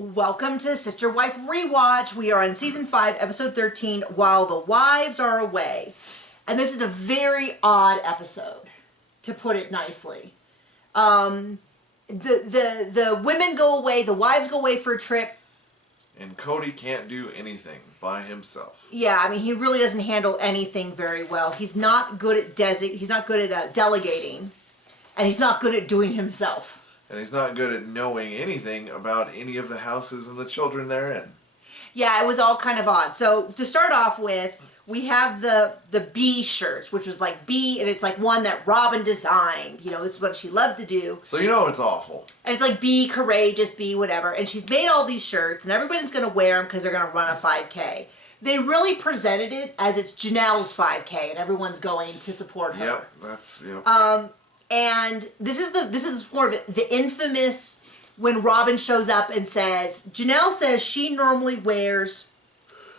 Welcome to Sister Wife Rewatch. We are on season 5, episode 13, While the Wives Are Away. And this is a very odd episode, to put it nicely. The women go away, the wives go away for a trip. And Cody can't do anything by himself. Yeah, I mean, he really doesn't handle anything very well. He's not good at delegating, and he's not good at doing himself. And he's not good at knowing anything about any of the houses and the children they're in. Yeah, it was all kind of odd. So to start off with, we have the bee shirts, which was like bee, and it's like one that Robin designed. You know, it's what she loved to do. So you know it's awful. And it's like be courageous, be whatever. And she's made all these shirts, and everybody's going to wear them because they're going to run a 5K. They really presented it as it's Janelle's 5K, and everyone's going to support her. Yep, that's, yep. And this is more of the infamous when Robin shows up and says, Janelle says she normally wears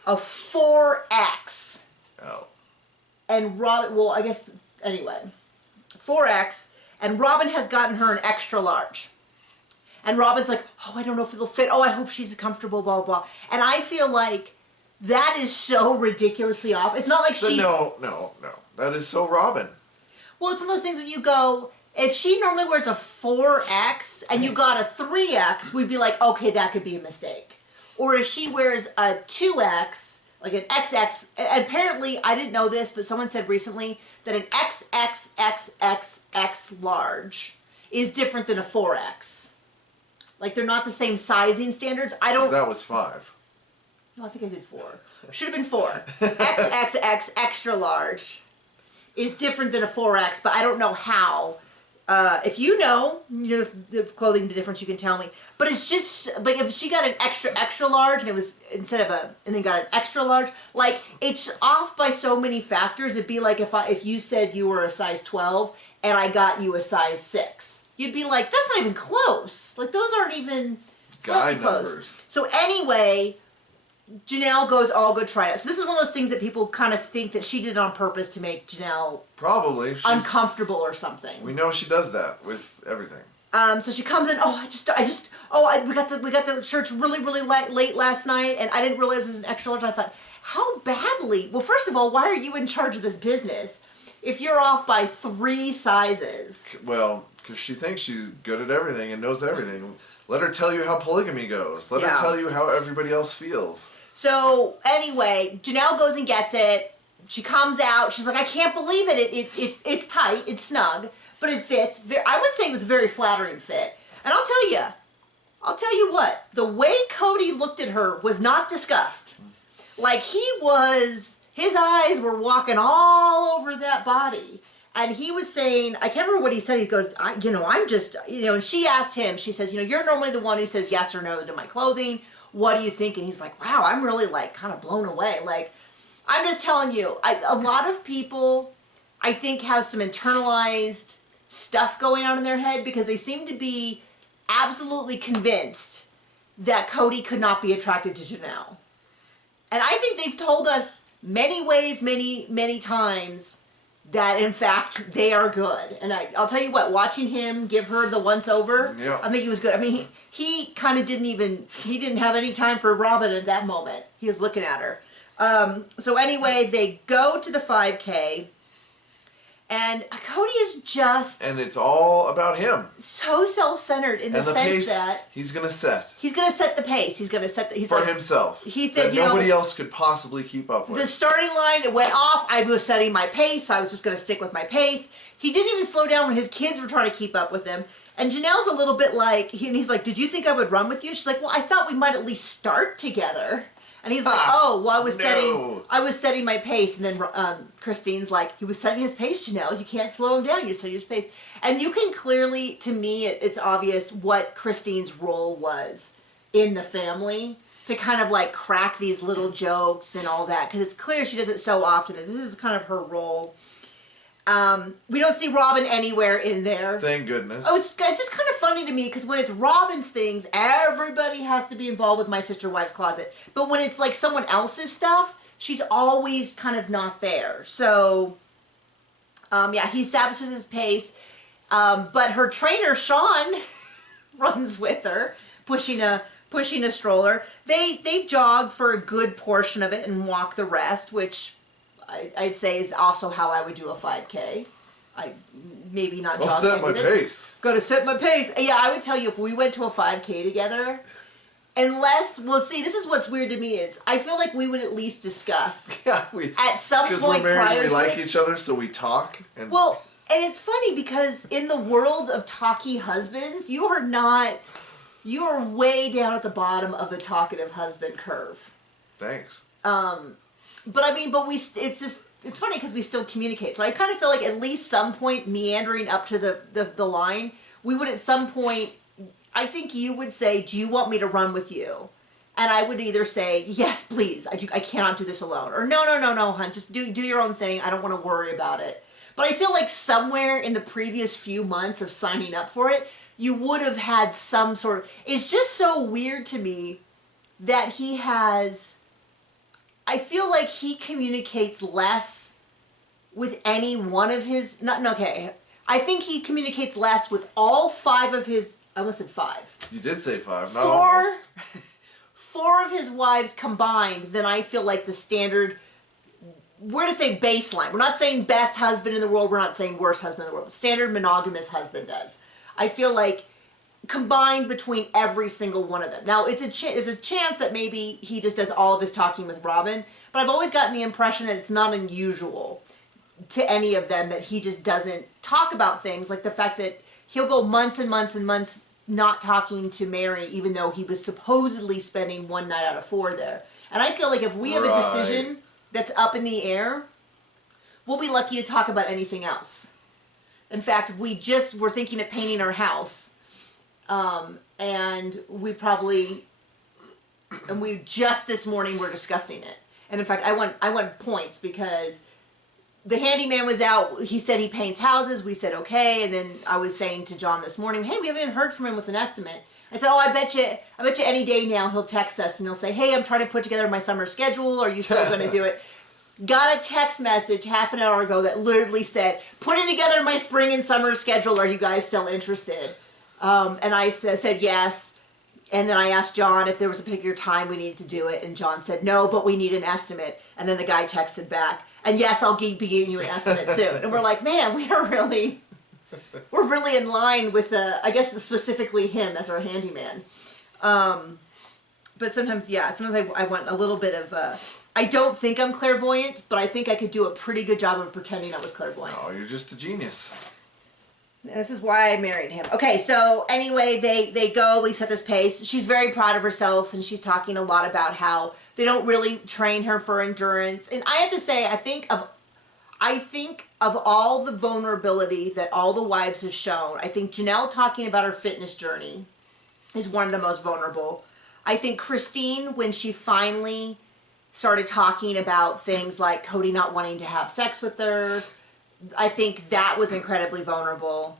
a 4X. Oh. And Robin, well, I guess, anyway, 4X, and Robin has gotten her an extra large. And Robin's like, oh, I don't know if it'll fit. Oh, I hope she's comfortable, blah, blah, blah. And I feel like that is so ridiculously off. It's not like she's... No. That is so Robin. Well, it's one of those things when you go, if she normally wears a 4X and you got a 3X, we'd be like, okay, that could be a mistake. Or if she wears a 2X, like an XX, and apparently, I didn't know this, but someone said recently that an XXXXX large is different than a 4X. Like, they're not the same sizing standards. I don't... That was 5. No, I think I did 4. Should have been 4. XXX extra large is different than a 4X, but I don't know how. If you know the clothing difference, you can tell me. But it's just, like, if she got an extra large and it was instead of and then got an extra large, like, it's off by so many factors. It'd be like if you said you were a size 12 and I got you a size 6, you'd be like, that's not even close. Like, those aren't even slightly close. So anyway, Janelle goes, I'll go try it. So this is one of those things that people kind of think that she did on purpose to make Janelle probably uncomfortable or something. We know she does that with everything. So she comes in. We got the shirts really late last night, and I didn't realize it was an extra large. I thought, how badly? Well, first of all, why are you in charge of this business if you're off by 3 sizes? Well, because she thinks she's good at everything and knows everything. Let her tell you how polygamy goes. Let her tell you how everybody else feels. So anyway, Janelle goes and gets it. She comes out. She's like, I can't believe it. It's tight. It's snug, but it fits. I would say it was a very flattering fit. And I'll tell you what. The way Cody looked at her was not disgust. Like, his eyes were walking all over that body. And he was saying, I can't remember what he said. He goes, I'm just, and she asked him, she says, you're normally the one who says yes or no to my clothing. What do you think? And he's like, wow, I'm really, like, kind of blown away. Like, I'm just telling you, a lot of people, I think, have some internalized stuff going on in their head because they seem to be absolutely convinced that Cody could not be attracted to Janelle. And I think they've told us many ways, many times that, in fact, they are good. And I'll tell you what, watching him give her the once-over, I think he was good. I mean, he kind of didn't have any time for Robin at that moment. He was looking at her. So anyway, they go to the 5K, and Cody is just... And it's all about him. So self-centered in the sense that... He's going to set. He's going to set the pace. He's going to set the... For himself. He said, that nobody else could possibly keep up with. The starting line went off. I was setting my pace. I was just going to stick with my pace. He didn't even slow down when his kids were trying to keep up with him. And Janelle's a little bit like... He's like, did you think I would run with you? She's like, well, I thought we might at least start together. And he's like, oh, well, I was setting my pace. And then Christine's like, he was setting his pace, Janelle. You can't slow him down. You're setting his pace. And you can clearly, to me, it's obvious what Christine's role was in the family to kind of like crack these little jokes and all that. Because it's clear she does it so often that this is kind of her role. We don't see Robin anywhere in there. Thank goodness. Oh, it's just kind of funny to me because when it's Robin's things, everybody has to be involved with My Sister Wife's Closet. But when it's like someone else's stuff, she's always kind of not there. So, yeah, he establishes his pace. But her trainer, Sean, runs with her, pushing a pushing a stroller. They jog for a good portion of it and walk the rest, which I'd say is also how I would do a 5K. I maybe not. I'll set my pace. Gotta set my pace. Yeah, I would tell you if we went to a 5K together, unless we'll see. This is what's weird to me is I feel like we would at least discuss. Yeah, at some point because we're married prior and we to like each other, so we talk. And well, and it's funny because in the world of talky husbands, you are way down at the bottom of the talkative husband curve. Thanks. But I mean, it's funny because we still communicate. So I kind of feel like at least some point meandering up to the line, we would at some point, I think you would say, do you want me to run with you? And I would either say, yes, please. I cannot do this alone. Or no, hon, just do your own thing. I don't want to worry about it. But I feel like somewhere in the previous few months of signing up for it, you would have had some sort of... It's just so weird to me that he has... I feel like he communicates less with any one of his... I think he communicates less with all 5 of his... I almost said 5. You did say 5, not almost. 4 of his wives combined than I feel like the standard... We're to say baseline. We're not saying best husband in the world. We're not saying worst husband in the world. Standard monogamous husband does. I feel like combined between every single one of them. Now, there's a chance that maybe he just does all of his talking with Robin, but I've always gotten the impression that it's not unusual to any of them that he just doesn't talk about things, like the fact that he'll go months and months and months not talking to Mary, even though he was supposedly spending 1 night out of 4 there. And I feel like if we have a decision that's up in the air, we'll be lucky to talk about anything else. In fact, we're thinking of painting our house, and we just this morning were discussing it. And in fact, I want points because the handyman was out. He said he paints houses. We said okay, and then I was saying to John this morning, hey, we haven't even heard from him with an estimate. I said, oh, I bet you any day now he'll text us and he'll say, hey, I'm trying to put together my summer schedule. Are you still going to do it? Got a text message half an hour ago that literally said, putting together my spring and summer schedule. Are you guys still interested? And I said yes. And then I asked John if there was a particular time we needed to do it. And John said, no, but we need an estimate. And then the guy texted back, and yes, I'll be giving you an estimate soon. And we're like, man, we're really in line with I guess specifically him as our handyman. But sometimes I want a little bit of, I don't think I'm clairvoyant, but I think I could do a pretty good job of pretending I was clairvoyant. Oh, you're just a genius. This is why I married him. Okay, so anyway, they set this pace. She's very proud of herself, and she's talking a lot about how they don't really train her for endurance. And I have to say, I think of all the vulnerability that all the wives have shown, I think Janelle talking about her fitness journey is one of the most vulnerable. I think Christine, when she finally started talking about things like Cody not wanting to have sex with her, I think that was incredibly vulnerable.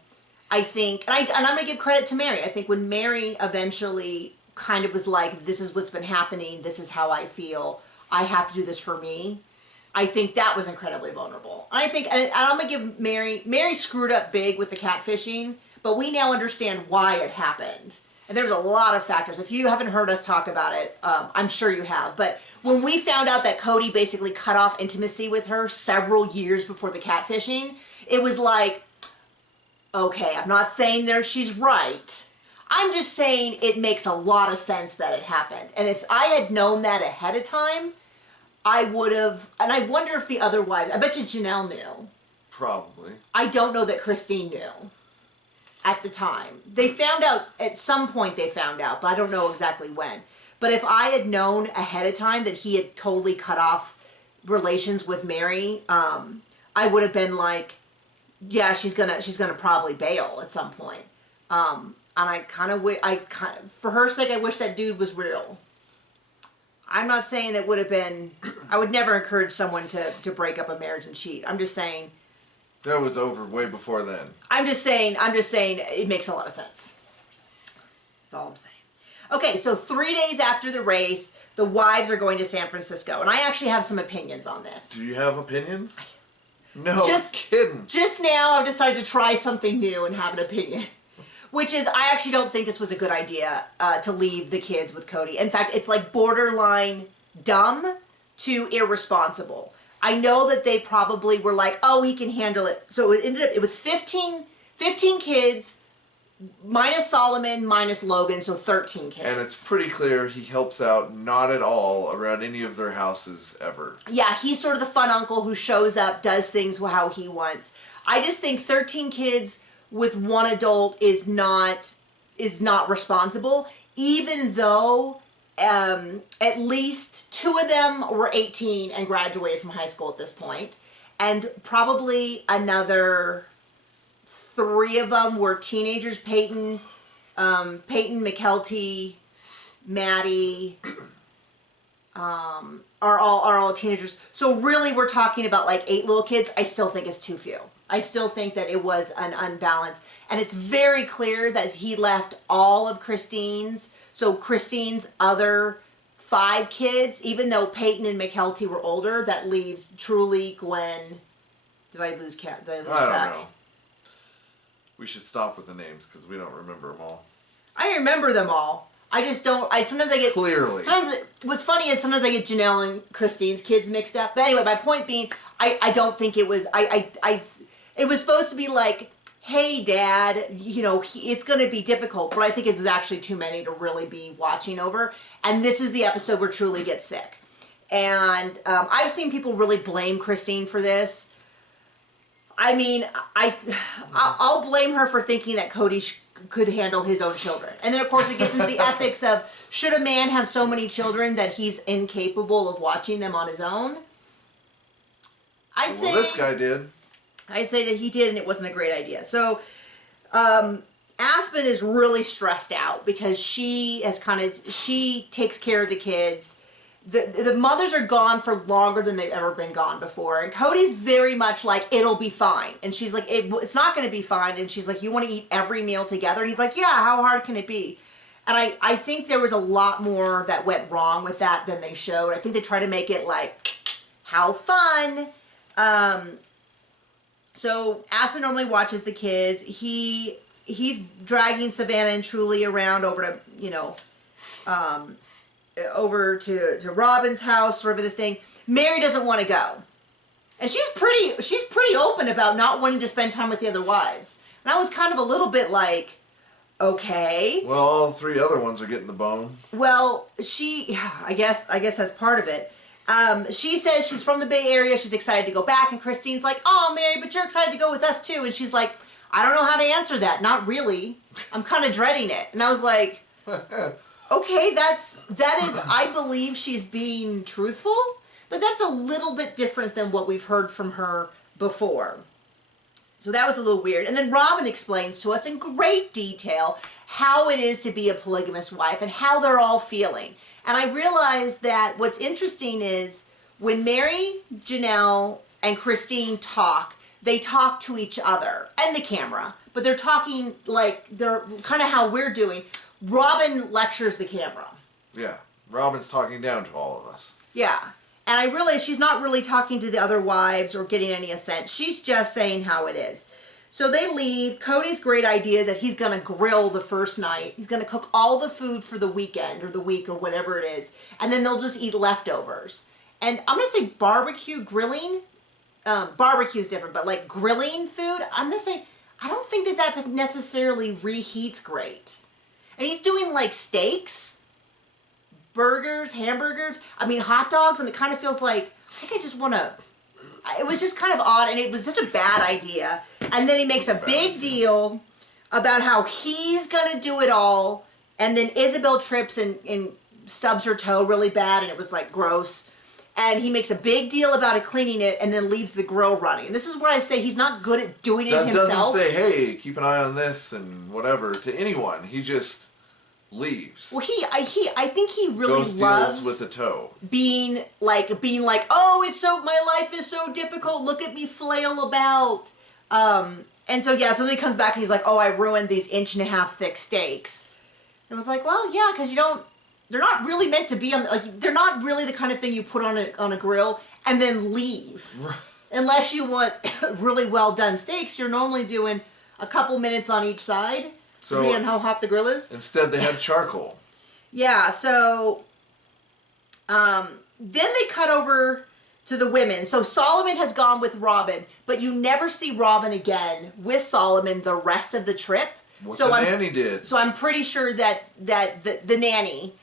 I think, and I'm going to give credit to Mary. I think when Mary eventually kind of was like, this is what's been happening, this is how I feel, I have to do this for me, I think that was incredibly vulnerable. And I think, and I'm going to give Mary screwed up big with the catfishing, but we now understand why it happened. And there's a lot of factors. If you haven't heard us talk about it, I'm sure you have. But when we found out that Cody basically cut off intimacy with her several years before the catfishing, it was like, okay, I'm not saying she's right. I'm just saying it makes a lot of sense that it happened. And if I had known that ahead of time, I would have, and I wonder if the other wives, I bet you Janelle knew. Probably. I don't know that Christine knew at the time. They found out, at some point they found out, but I don't know exactly when. But if I had known ahead of time that he had totally cut off relations with Mary, I would have been like, yeah, she's gonna probably bail at some point. And for her sake, I wish that dude was real. I'm not saying it would have been, I would never encourage someone to break up a marriage and cheat. I'm just saying. That was over way before then. I'm just saying it makes a lot of sense. That's all I'm saying. Okay, so 3 days after the race, the wives are going to San Francisco. And I actually have some opinions on this. Do you have opinions? No, just kidding. Just now, I've decided to try something new and have an opinion. Which is, I actually don't think this was a good idea to leave the kids with Cody. In fact, it's like borderline dumb to irresponsible. I know that they probably were like, oh, he can handle it. So it ended up, it was 15 kids, minus Solomon, minus Logan, so 13 kids. And it's pretty clear he helps out not at all around any of their houses ever. Yeah, he's sort of the fun uncle who shows up, does things how he wants. I just think 13 kids with one adult is not responsible, even though at least 2 of them were 18 and graduated from high school at this point, and probably another 3 of them were teenagers. Peyton, McKelty, Maddie, are all teenagers. So really, we're talking about like 8 little kids. I still think it's too few. I still think that it was an unbalance, and it's very clear that he left all of Christine's. So Christine's other 5 kids, even though Peyton and McKelty were older, that leaves Truly, Gwen. Did I lose track? I don't know. We should stop with the names because we don't remember them all. I remember them all. I just don't. Sometimes I get clearly. Sometimes what's funny is sometimes I get Janelle and Christine's kids mixed up. But anyway, my point being, I don't think it was. It was supposed to be like, hey, Dad, you know, it's going to be difficult. But I think it was actually too many to really be watching over. And this is the episode where Truly gets sick. And I've seen people really blame Christine for this. I mean, I'll blame her for thinking that Cody could handle his own children. And then, of course, it gets into the ethics of, should a man have so many children that he's incapable of watching them on his own? Well, this guy did. I'd say that he did, and it wasn't a great idea. So, Aspen is really stressed out because she takes care of the kids. The mothers are gone for longer than they've ever been gone before. And Cody's very much like, it'll be fine. And she's like, it's not going to be fine. And she's like, you want to eat every meal together? And he's like, yeah, how hard can it be? And I think there was a lot more that went wrong with that than they showed. I think they tried to make it like, how fun. So Aspen normally watches the kids. He's dragging Savannah and Truly around over to, you know, over to Robin's house, sort of the thing. Mary doesn't want to go. And she's pretty open about not wanting to spend time with the other wives. And I was kind of a little bit like, okay. Well, all 3 other ones are getting the bone. Well, I guess that's part of it. She says she's from the Bay Area. She's excited to go back. And Christine's like, oh, Mary, but you're excited to go with us too. And she's like, I don't know how to answer that. Not really. I'm kind of dreading it. And I was like, okay, that is, I believe she's being truthful, but that's a little bit different than what we've heard from her before. So that was a little weird. And then Robin explains to us in great detail how it is to be a polygamous wife and how they're all feeling. And I realized that what's interesting is when Mary, Janelle, and Christine talk, they talk to each other and the camera, but they're talking like they're kind of how we're doing. Robin lectures the camera. Yeah, Robin's talking down to all of us. Yeah, and I realize she's not really talking to the other wives or getting any assent. She's just saying how it is. So they leave. Cody's great idea is that he's going to grill the first night. He's going to cook all the food for the weekend or the week or whatever it is. And then they'll just eat leftovers. And I'm going to say barbecue grilling. Barbecue's different, but like grilling food, I'm going to say, I don't think that necessarily reheats great. And he's doing like steaks, burgers, hamburgers, hot dogs, and it kind of feels like, I think I just want to, it was just kind of odd, and it was just a bad idea. And then he makes a big deal about how he's going to do it all, and then Isabel trips and stubs her toe really bad, and it was like gross. And he makes a big deal about it, cleaning it, and then leaves the grill running. And this is where I say he's not good at doing it himself. Doesn't say, hey, keep an ip on this and whatever to anyone. He just leaves. Well, I think he really loves with the toe. Being like, oh, my life is so difficult. Look at me flail about. And so yeah, so then he comes back and he's like, oh, I ruined these 1.5-inch thick steaks. And I was like, well, yeah, because they're not really meant to be they're not really the kind of thing you put on a grill and then leave. Unless you want really well done steaks, you're normally doing a couple minutes on each side. So depending on how hot the grill is. Instead, they had charcoal. Yeah, so then they cut over to the women. So Solomon has gone with Robin, but you never see Robin again with Solomon the rest of the trip. What the nanny did. So I'm pretty sure that the nanny,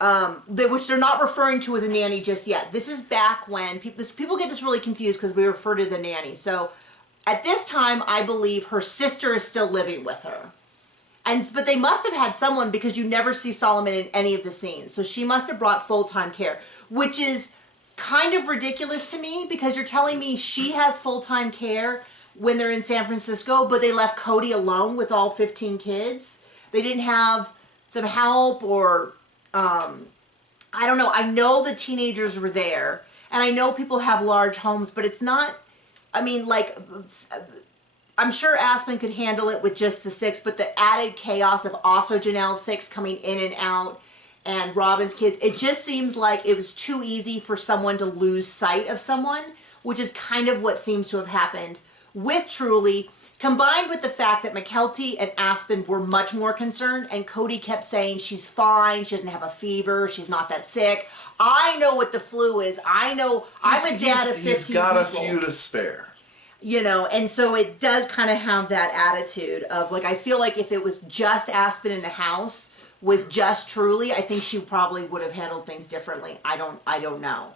which they're not referring to as a nanny just yet. This is back when people get this really confused because we refer to the nanny. So at this time, I believe her sister is still living with her. But they must have had someone because you never see Solomon in any of the scenes. So she must have brought full-time care, which is kind of ridiculous to me because you're telling me she has full-time care when they're in San Francisco, but they left Cody alone with all 15 kids. They didn't have some help or, I don't know. I know the teenagers were there and I know people have large homes, but it's not, I mean, like, I'm sure Aspen could handle it with just the 6, but the added chaos of also Janelle's 6 coming in and out and Robin's kids, it just seems like it was too easy for someone to lose sight of someone, which is kind of what seems to have happened with Truly, combined with the fact that McKelty and Aspen were much more concerned and Cody kept saying she's fine, she doesn't have a fever, she's not that sick. I know what the flu is. I know, I'm a dad of 15 He's got people. A few to spare. You know, and so it does kind of have that attitude of like, I feel like if it was just Aspen in the house with just Truly, I think she probably would have handled things differently. I don't know.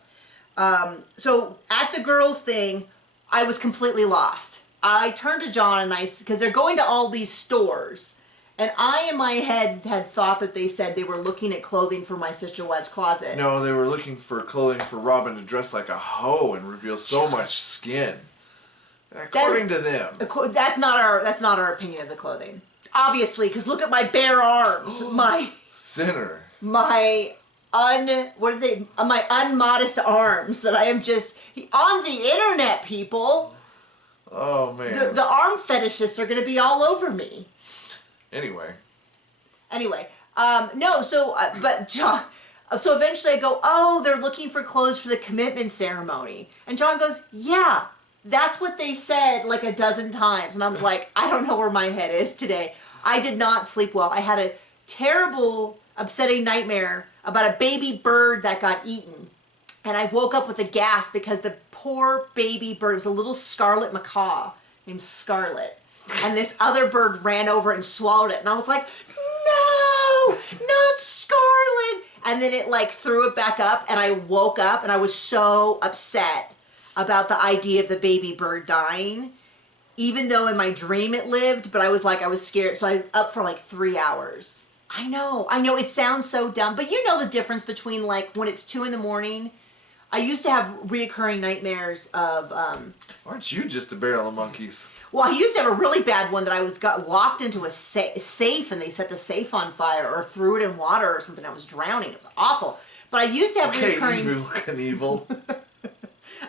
So at the girls thing, I was completely lost. I turned to John and because they're going to all these stores and I in my head had thought that they said they were looking at clothing for my sister wives closet. No, they were looking for clothing for Robin to dress like a hoe and reveal so much skin. According to them. That's not our opinion of the clothing. Obviously, because look at my bare arms. My sinner. My unmodest arms that I am just on the internet, people. Oh man. The arm fetishists are going to be all over me. Anyway. No, so but John, so eventually I go, "Oh, they're looking for clothes for the commitment ceremony." And John goes, "Yeah. That's what they said like a dozen times." And I was like, I don't know where my head is today. I did not sleep well. I had a terrible, upsetting nightmare about a baby bird that got eaten. And I woke up with a gasp because the poor baby bird was a little scarlet macaw named Scarlet. And this other bird ran over and swallowed it. And I was like, no, not Scarlet. And then it like threw it back up and I woke up and I was so upset about the idea of the baby bird dying, even though in my dream it lived, but I was scared. So I was up for like 3 hours. I know, it sounds so dumb, but you know the difference between like when it's 2 in. I used to have reoccurring nightmares of, aren't you just a barrel of monkeys? Well, I used to have a really bad one that I got locked into a safe and they set the safe on fire or threw it in water or something. I was drowning. It was awful. But I used to have reoccurring... Evil Knievel.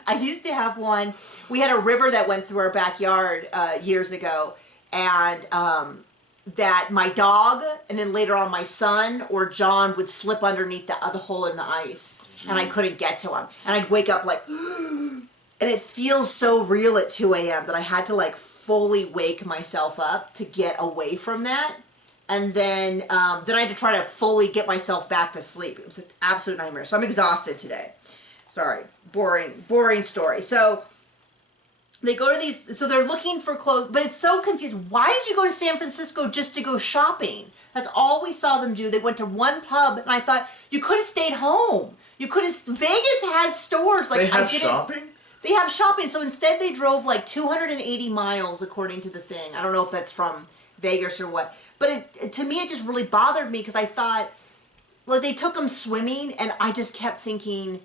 I used to have one. We had a river that went through our backyard years ago, and that my dog, and then later on my son or John would slip underneath the hole in the ice, and I couldn't get to him. And I'd wake up like, and it feels so real at 2 a.m. that I had to like fully wake myself up to get away from that. And then I had to try to fully get myself back to sleep. It was an absolute nightmare. So I'm exhausted today. Sorry, boring story. So they go to these, so they're looking for clothes, but it's so confusing. Why did you go to San Francisco just to go shopping? That's all we saw them do. They went to one pub, and I thought, you could have stayed home. You could have, Vegas has stores. Like, they have shopping? They have shopping, so instead they drove like 280 miles, according to the thing. I don't know if that's from Vegas or what. But to me, it just really bothered me, because I thought, like, they took them swimming, and I just kept thinking...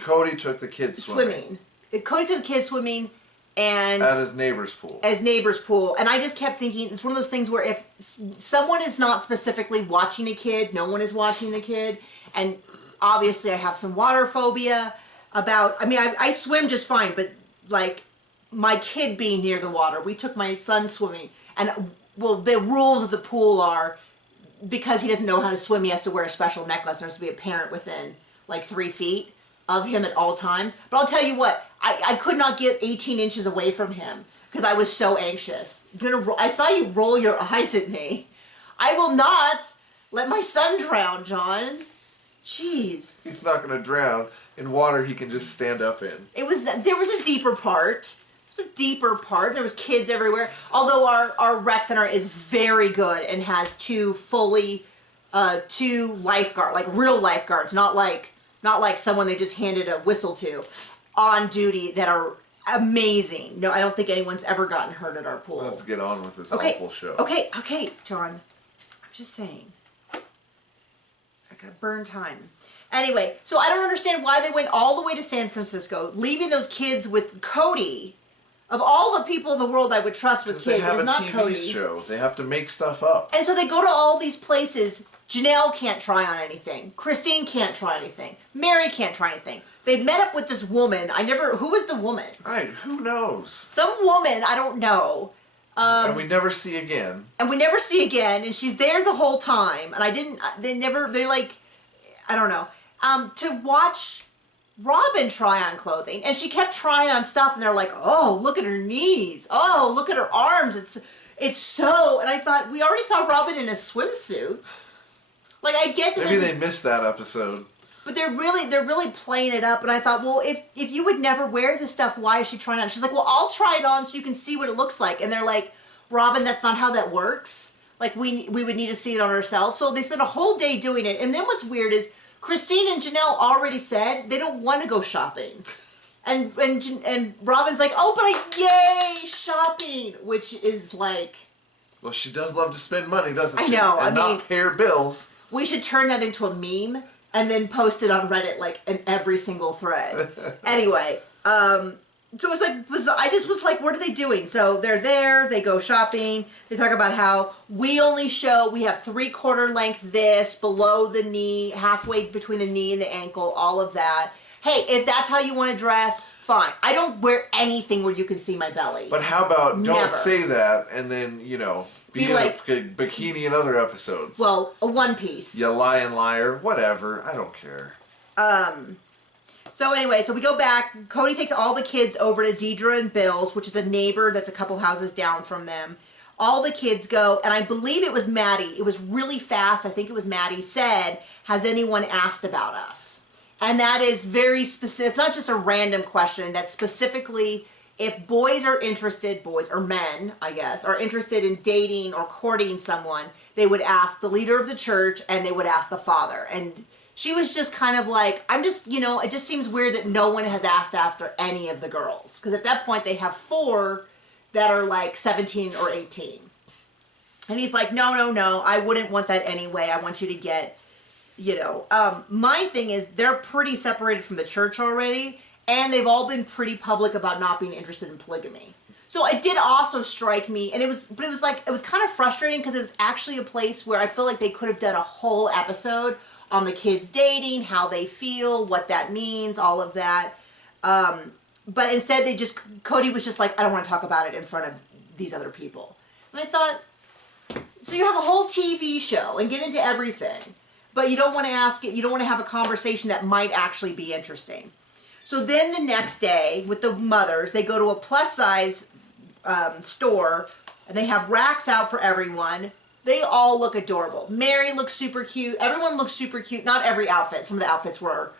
Cody took the kids swimming. Cody took the kids swimming, and at his neighbor's pool. And I just kept thinking, it's one of those things where if someone is not specifically watching a kid, no one is watching the kid. And obviously I have some water phobia about, I mean, I swim just fine, but like my kid being near the water, we took my son swimming, and well, the rules of the pool are, because he doesn't know how to swim, he has to wear a special necklace. There has to be a parent within like 3 feet of him at all times. But I'll tell you what, I could not get 18 inches away from him. because I was so anxious. I saw you roll your eyes at me. I will not let my son drown, John. Jeez. He's not going to drown in water he can just stand up in. There was a deeper part. There was kids everywhere. Although our rec center is very good and has two lifeguard, like real lifeguards, not like someone they just handed a whistle to, on duty that are amazing. No, I don't think anyone's ever gotten hurt at our pool. Let's get on with this awful show. Okay, John. I'm just saying. I gotta burn time. Anyway, so I don't understand why they went all the way to San Francisco, leaving those kids with Cody. Of all the people in the world I would trust with kids, it's not Cody. They have a TV show. They have to make stuff up. And so they go to all these places. Janelle can't try on anything. Christine can't try anything. Mary can't try anything. They met up with this woman. Who was the woman? Right, who knows? Some woman, I don't know. And we never see again. And she's there the whole time. And they're like, I don't know. To watch Robin try on clothing. And she kept trying on stuff and they're like, oh, look at her knees. Oh, look at her arms. It's so, and I thought, we already saw Robin in a swimsuit. Like, I get that maybe they missed that episode. But they're really playing it up, and I thought, well, if you would never wear this stuff, why is she trying it on? She's like, well, I'll try it on so you can see what it looks like. And they're like, Robin, that's not how that works. Like, we would need to see it on ourselves. So they spent a whole day doing it. And then what's weird is Christine and Janelle already said they don't want to go shopping. And Robin's like, oh, but yay, shopping, which is like... Well, she does love to spend money, doesn't she? I know. And not pay her bills. We should turn that into a meme and then post it on Reddit, like, in every single thread. Anyway, so it's like, I just was like, what are they doing? So they're there, they go shopping, they talk about how we have 3/4 length this, below the knee, halfway between the knee and the ankle, all of that. Hey, if that's how you want to dress, fine. I don't wear anything where you can see my belly. But how about Never. Don't say that and then, be in like, a bikini in other episodes. Well, a one piece. You lying liar, whatever. I don't care. So anyway, so we go back. Cody takes all the kids over to Deidre and Bill's, which is a neighbor that's a couple houses down from them. All the kids go, and I believe it was Maddie. It was really fast. I think it was Maddie said, has anyone asked about us? And that is very specific. It's not just a random question. That's specifically if boys are interested, boys or men, I guess, are interested in dating or courting someone, they would ask the leader of the church and they would ask the father. And she was just kind of like, it just seems weird that no one has asked after any of the girls. Because at that point they have 4 that are like 17 or 18. And he's like, no, I wouldn't want that anyway. I want you to get... my thing is they're pretty separated from the church already, and they've all been pretty public about not being interested in polygamy. So it did also strike me, and it was kind of frustrating because it was actually a place where I feel like they could have done a whole episode on the kids dating, how they feel, what that means, all of that. But instead Cody was just like, I don't want to talk about it in front of these other people. And I thought, so you have a whole TV show and get into everything. But you don't want to ask it, you don't want to have a conversation that might actually be interesting. So then the next day, with the mothers, they go to a plus-size store, and they have racks out for everyone. They all look adorable. Mary looks super cute. Everyone looks super cute. Not every outfit. Some of the outfits were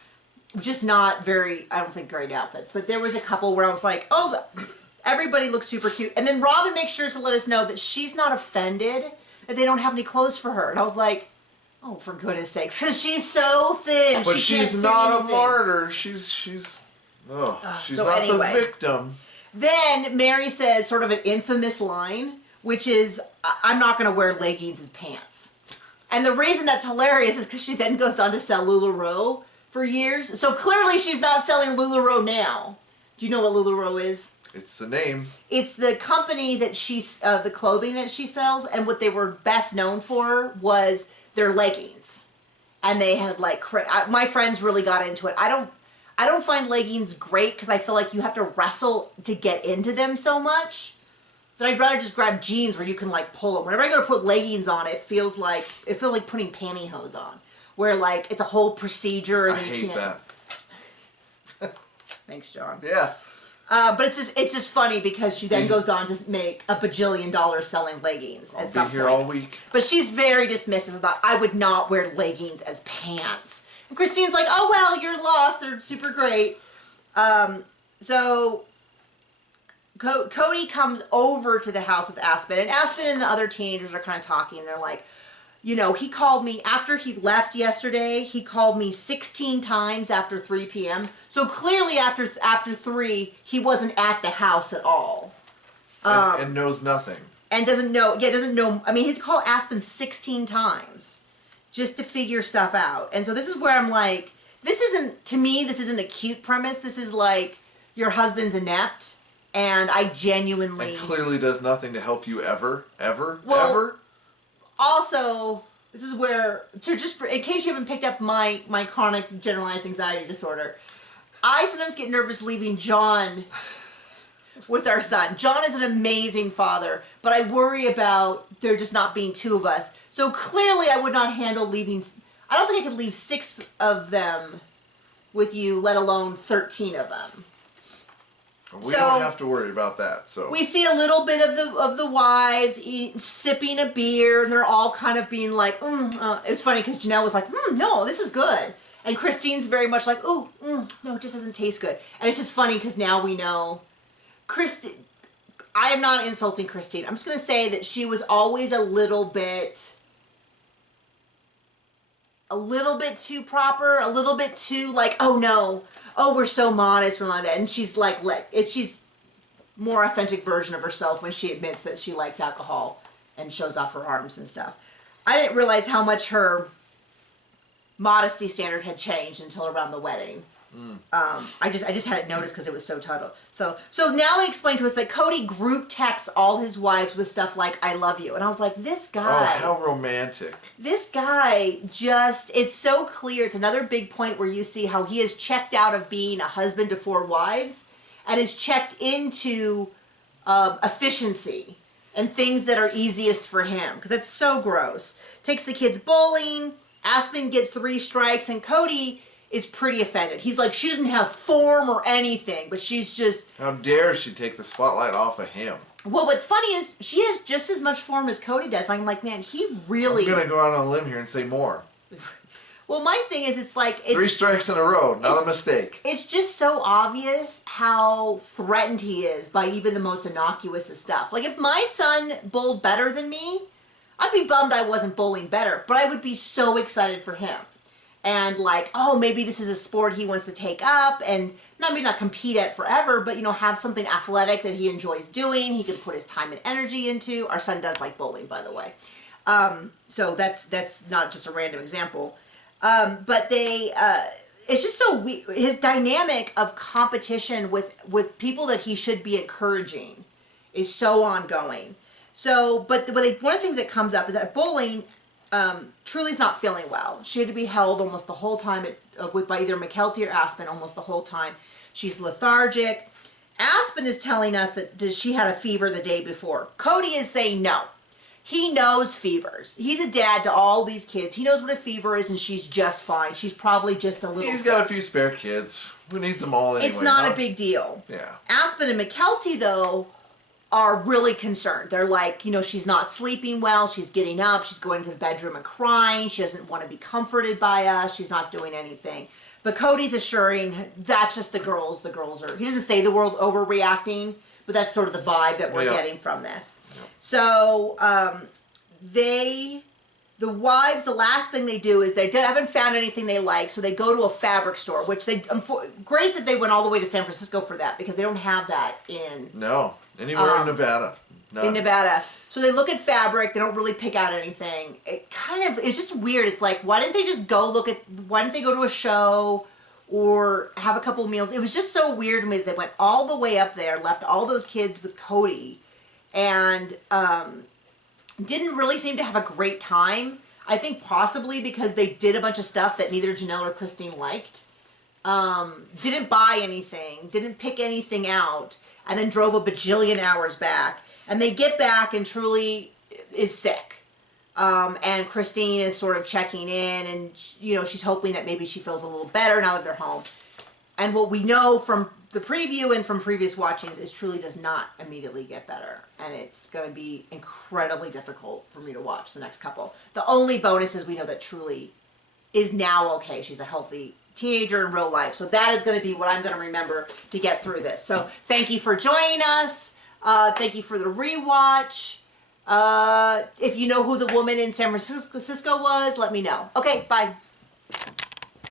just not very, I don't think, great outfits. But there was a couple where I was like, oh, everybody looks super cute. And then Robin makes sure to let us know that she's not offended that they don't have any clothes for her. And I was like, oh, for goodness sakes, because she's so thin. But she's not a martyr. She's not the victim. Then Mary says sort of an infamous line, which is, I'm not going to wear leggings as pants. And the reason that's hilarious is because she then goes on to sell LuLaRoe for years. So clearly she's not selling LuLaRoe now. Do you know what LuLaRoe is? It's the name. It's the company that the clothing that she sells, and what they were best known for was their leggings. And they had like, my friends really got into it. I don't find leggings great because I feel like you have to wrestle to get into them so much that I'd rather just grab jeans where you can like pull them. Whenever I go to put leggings on, it feels like putting pantyhose on, where like it's a whole procedure. And I hate that. Thanks, John. Yeah. But it's just funny because she then goes on to make $1 bajillion selling leggings at some point. I'll be here all week. But she's very dismissive about, I would not wear leggings as pants. And Christine's like, oh, well, you're lost. They're super great. So Cody comes over to the house with Aspen, and Aspen and the other teenagers are kind of talking, and they're like, you know, he called me after he left yesterday. He called me 16 times after 3 p.m. So clearly after 3, he wasn't at the house at all. And knows nothing. And doesn't know. Yeah, doesn't know. I mean, he had to call Aspen 16 times just to figure stuff out. And so this is where I'm like, this isn't, to me, this isn't a cute premise. This is like, your husband's inept, and I genuinely... And clearly does nothing to help you ever. Also, this is where, in case you haven't picked up my chronic generalized anxiety disorder, I sometimes get nervous leaving John with our son. John is an amazing father, but I worry about there just not being 2 of us. So clearly I would not handle leaving, I don't think I could leave 6 of them with you, let alone 13 of them. We don't have to worry about that. So we see a little bit of the wives sipping a beer, and they're all kind of being like, It's funny because Janelle was like, no, this is good. And Christine's very much like, no, it just doesn't taste good. And it's just funny because now we know I am not insulting Christine. I'm just going to say that she was always a little bit too proper, a little bit too like, oh no, oh we're so modest, or like that. And she's like she's more authentic version of herself when she admits that she likes alcohol and shows off her arms and stuff. I didn't realize how much her modesty standard had changed until around the wedding. I just hadn't noticed because it was so total. So now they explain to us that Cody group texts all his wives with stuff like "I love you," and I was like, this guy. Oh, how romantic! This guy it's so clear. It's another big point where you see how he has checked out of being a husband to 4 wives, and is checked into efficiency and things that are easiest for him, because that's so gross. Takes the kids bowling. Aspen gets 3 strikes, and Cody is pretty offended. He's like, she doesn't have form or anything, but she's just... How dare she take the spotlight off of him? Well, what's funny is she has just as much form as Cody does. I'm like, man, he really... I'm going to go out on a limb here and say more. Well, my thing is, it's like... 3 strikes in a row, not a mistake. It's just so obvious how threatened he is by even the most innocuous of stuff. Like, if my son bowled better than me, I'd be bummed I wasn't bowling better, but I would be so excited for him. And like, oh, maybe this is a sport he wants to take up, and maybe not compete at forever, but, you know, have something athletic that he enjoys doing, he can put his time and energy into. Our son does like bowling, by the way. So that's not just a random example. But it's just so weird. His dynamic of competition with people that he should be encouraging is so ongoing. So, but one of the things that comes up is that bowling, Truly's not feeling well. She had to be held almost the whole time by either McKelty or Aspen almost the whole time. She's lethargic. Aspen is telling us that she had a fever the day before. Cody is saying no. He knows fevers. He's a dad to all these kids. He knows what a fever is, and she's just fine. She's probably just a little He's got a few spare kids. Who needs them all anyway? It's not a big deal. Yeah. Aspen and McKelty, though, are really concerned. They're like, you know, she's not sleeping well. She's getting up. She's going to the bedroom and crying. She doesn't want to be comforted by us. She's not doing anything. But Cody's assuring that's just the girls. The girls are, he doesn't say the world overreacting, but that's sort of the vibe that we're getting from this. Yep. So the wives, the last thing they do is they haven't found anything they like, so they go to a fabric store, which great that they went all the way to San Francisco for that, because they don't have that anywhere in Nevada. None. In Nevada. So they look at fabric, they don't really pick out anything. It's just weird. It's like, why didn't they go to a show or have a couple of meals? It was just so weird to me that they went all the way up there, left all those kids with Cody, and didn't really seem to have a great time. I think possibly because they did a bunch of stuff that neither Janelle or Christine liked. Didn't buy anything, didn't pick anything out, and then drove a bajillion hours back. And they get back and Truly is sick. And Christine is sort of checking in, and, you know, she's hoping that maybe she feels a little better now that they're home. And what we know from the preview and from previous watchings, it truly does not immediately get better. And it's going to be incredibly difficult for me to watch the next couple. The only bonus is we know that Truly is now okay. She's a healthy teenager in real life. So that is going to be what I'm going to remember to get through this. So thank you for joining us. Thank you for the rewatch. If you know who the woman in San Francisco was, let me know. Okay, bye.